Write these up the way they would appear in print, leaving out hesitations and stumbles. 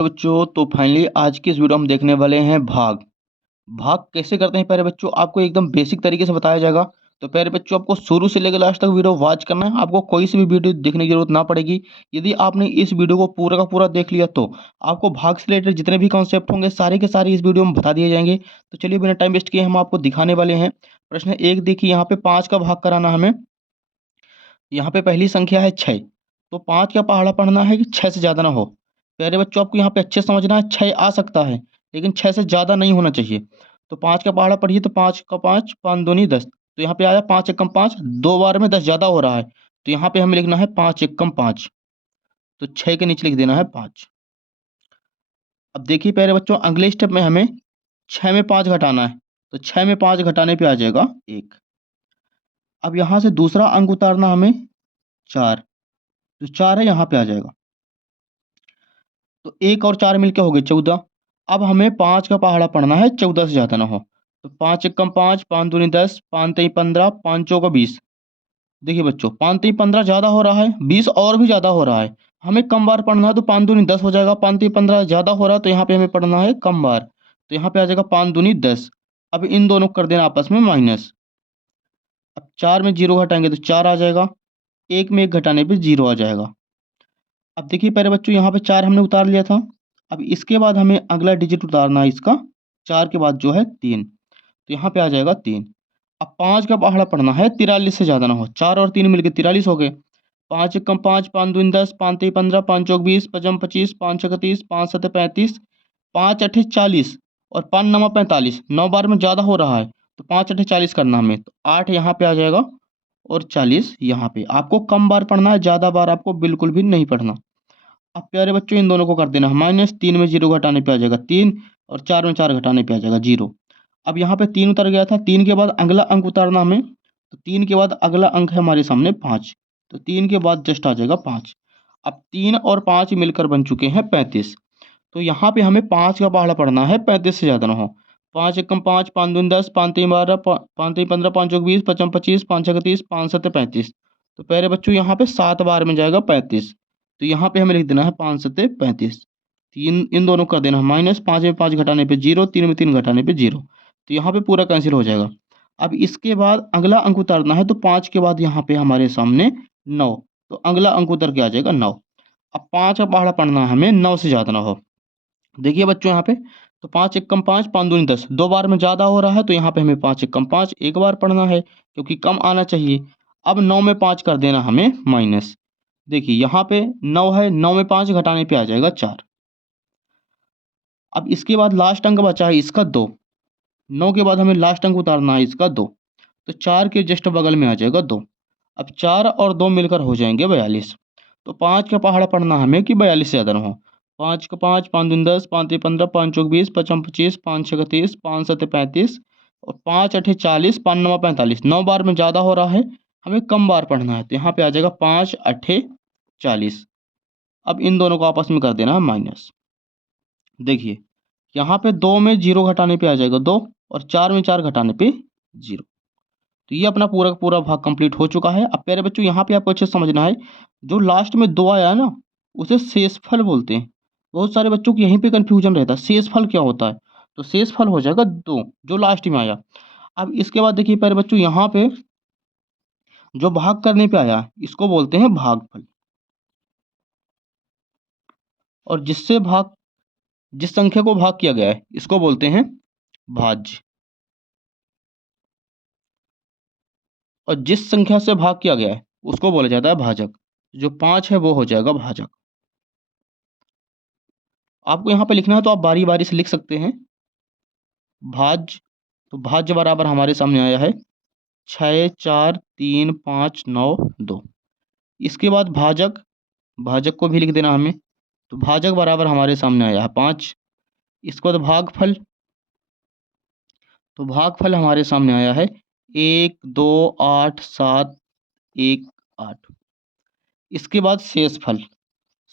बच्चों तो फाइनली आज की इस वीडियो हम देखने वाले हैं भाग। भाग कैसे करते हैं पहले बच्चों आपको एकदम बेसिक तरीके से बताया जाएगा। तो पहले बच्चों आपको शुरू से लेकर लास्ट तक वीडियो वॉच करना है, आपको कोई सी भी वीडियो देखने की जरूरत ना पड़ेगी। यदि आपने इस वीडियो को पूरा का पूरा देख लिया तो आपको भाग से रिलेटेड जितने भी कॉन्सेप्ट होंगे सारे के सारे इस वीडियो में बता दिए जाएंगे। तो चलिए बिना टाइम वेस्ट किए हम आपको दिखाने वाले हैं। प्रश्न एक देखिए, यहाँ पे 5 का भाग कराना हमें। यहाँ पे पहली संख्या है 6, तो 5 का पहाड़ा पढ़ना है कि 6 से ज़्यादा ना हो। प्यारे बच्चों आपको यहाँ पे अच्छे से समझना है, 6 आ सकता है लेकिन 6 से ज़्यादा नहीं होना चाहिए। तो 5 का पहाड़ा पढ़िए, तो 5 का 5, 5 दूनी 10। तो यहाँ पे आया 5 एकम 5, 2 बार में 10 ज़्यादा हो रहा है, तो यहाँ पे हमें लिखना है 5 एकम 5। तो 6 के नीचे लिख देना है 5। अब देखिए प्यारे बच्चों अगले स्टेप में हमें 6 में 5 घटाना है, तो 6 में 5 घटाने पे आ जाएगा 1। अब यहाँ से दूसरा अंक उतारना हमें 4, तो 4 है यहाँ पे आ जाएगा। तो 1 और 4 मिलके हो गए 14। अब हमें 5 का पहाड़ा पढ़ना है 14 से ज़्यादा ना हो। तो 5 एकम 5, 5 दूनी 10, 5 तेई 15, 5 चौका 20। देखिए बच्चों 5 तेई 15 ज़्यादा हो रहा है, 20 और भी ज़्यादा हो रहा है। हमें कम बार पढ़ना है, तो 5 दूनी 10 हो जाएगा। 5 तेई 15 ज़्यादा हो रहा है, तो यहाँ पे हमें पढ़ना है कम बार, तो यहाँ पे आ जाएगा 5 दूनी 10। अब इन दोनों को कर देना आपस में माइनस। अब 4 में 0 घटाएंगे तो 4 आ जाएगा, 1 में 1 घटाने पर 0 आ जाएगा। अब देखिए पहले बच्चों यहाँ पे 4 हमने उतार लिया था। अब इसके बाद हमें अगला डिजिट उतारना है इसका, 4 के बाद जो है 3, तो यहाँ पे आ जाएगा 3। अब 5 का पहाड़ा पढ़ना है 43 से ज़्यादा ना हो। 4 और 3 मिलके 43 हो गए। 5 एकम 5, 5 दूनी 10, 5 तेई 15, 5 चौक 20, 5 25, 5 छक 30, 5 सत 35, 5 अठे 40 और 5 नमा 45। 9 बार में ज़्यादा हो रहा है, तो 5 अठे 40 करना हमें, तो 8 यहाँ पे आ जाएगा और 40 यहाँ पे। आपको कम बार पढ़ना है, ज़्यादा बार आपको बिल्कुल भी नहीं पढ़ना। अब प्यारे बच्चों इन दोनों को कर देना माइनस। 3 में 0 घटाने पे आ जाएगा 3 और 4 में 4 घटाने पे आ जाएगा 0। अब यहाँ पे 3 उतर गया था, 3 के बाद अगला अंक उतारना हमें, तो 3 के बाद अगला अंक है हमारे सामने 5, तो 3 के बाद जस्ट आ जाएगा 5। अब 3 और 5 मिलकर बन चुके हैं 35। तो यहाँ पे हमें 5 का पहाड़ा पढ़ना है 35 से ज़्यादा ना हो। 5 एकम 5, 5 दूनी 10, 5 तेई 12, 5 तेई 15, 5 चौक 20, 5 25, 5 छक 30, 5 सत 35। तो प्यारे बच्चों यहाँ पे 7 बार में जाएगा 35, तो यहाँ पे हमें लिख देना है 5 सत्ते 35। तीन इन दोनों का देना है माइनस। 5 में 5 घटाने पे 0, 3 में 3 घटाने पे 0, तो यहाँ पे पूरा कैंसिल हो जाएगा। अब इसके बाद अगला अंक उतारना है, तो 5 के बाद यहाँ पे हमारे सामने 9, तो अगला अंक उतर के आ जाएगा 9। अब 5 का पहाड़ा पढ़ना है हमें 9 से ज़्यादा ना हो। देखिए बच्चों यहाँ पे, तो 5 एकम 5, 5 दूनी 10, 2 बार में ज़्यादा हो रहा है, तो यहाँ पे हमें 5 एकम 5 एक बार पढ़ना है क्योंकि कम आना चाहिए। अब 9 में 5 कर देना हमें माइनस। देखिए यहाँ पे 9 है, 9 में 5 घटाने पे आ जाएगा 4। अब इसके बाद लास्ट अंक बचा है इसका 2। 9 के बाद हमें लास्ट अंक उतारना है इसका 2, तो 4 के जस्ट बगल में आ जाएगा 2। अब 4 और 2 मिलकर हो जाएंगे 42। तो 5 का पहाड़ा पढ़ना हमें कि 42 से ज़्यादा ना हो। 5 का 5, 5 दूनी 10, 5 तेई 15, 5 चौक 20, 5 25, 5 छक 30, 5 सत्ते 35 और 5 अठे 40, 5 नमा 45। 9 बार में ज़्यादा हो रहा है, हमें कम बार पढ़ना है, तो यहाँ पे आ जाएगा 5 अठे 40। अब इन दोनों को आपस में कर देना है माइनस। देखिए यहाँ पे 2 में 0 घटाने पे आ जाएगा 2 और 4 में 4 घटाने पे 0। तो ये अपना पूरा का पूरा भाग कंप्लीट हो चुका है। अब प्यारे बच्चों यहाँ पे आपको अच्छे से समझना है, जो लास्ट में 2 आया है ना, उसे शेषफल बोलते हैं। बहुत सारे बच्चों को यहीं पे कन्फ्यूजन रहता है शेषफल क्या होता है, तो शेषफल हो जाएगा 2 जो लास्ट में आया। अब इसके बाद देखिए प्यारे बच्चों यहाँ पे जो भाग करने पे आया इसको बोलते हैं भागफल, और जिस संख्या को भाग किया गया है इसको बोलते हैं भाज्य, और जिस संख्या से भाग किया गया है उसको बोला जाता है भाजक। जो 5 है वो हो जाएगा भाजक। आपको यहाँ पे लिखना है तो आप बारी बारी से लिख सकते हैं। भाज्य, तो भाज्य बराबर हमारे सामने आया है 6, 4, 3, 5, 9, 2। इसके बाद भाजक, भाजक को भी लिख देना हमें, तो भाजक बराबर हमारे सामने आया है 5। इसके बाद भागफल, तो भागफल हमारे सामने आया है 1, 2, 8, 7, 1, 8। इसके बाद शेषफल,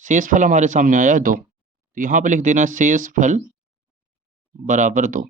शेषफल हमारे सामने आया है 2, तो यहाँ पे लिख देना शेषफल बराबर 2।